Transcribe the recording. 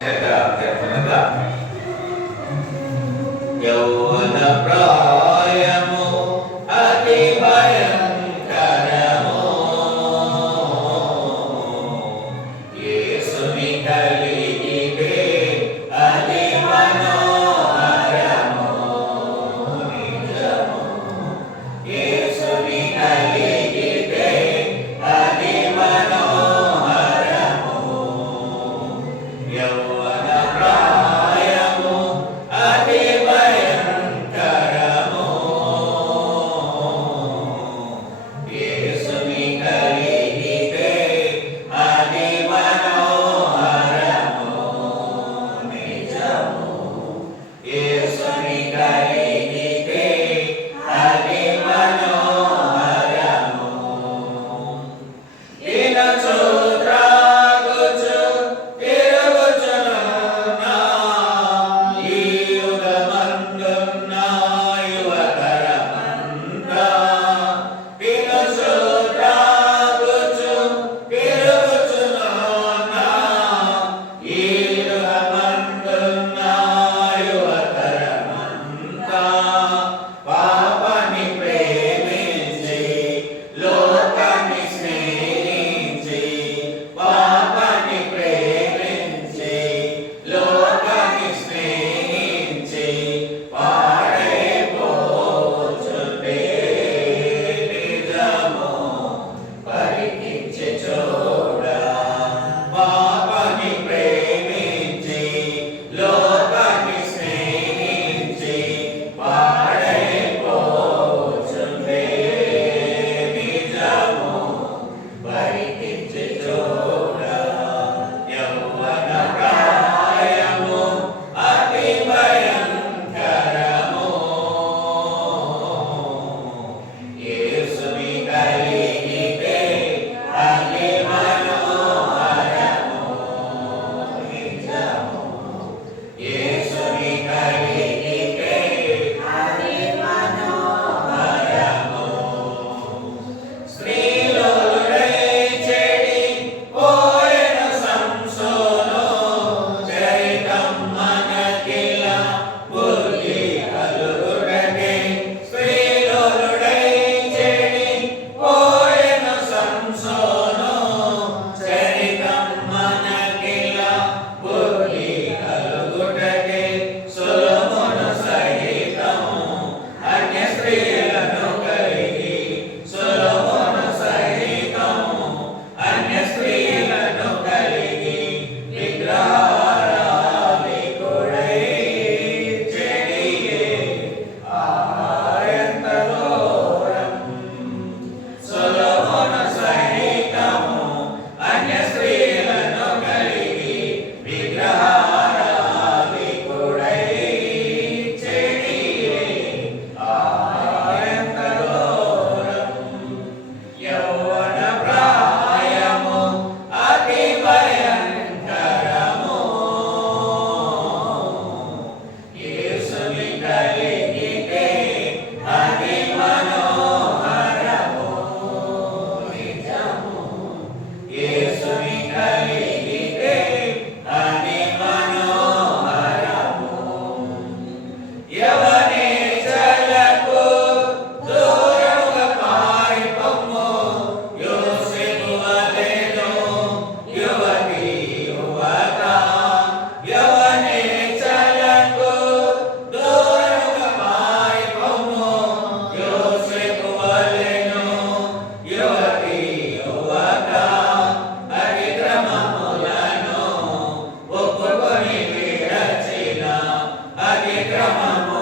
Hết giờ, Gravamos.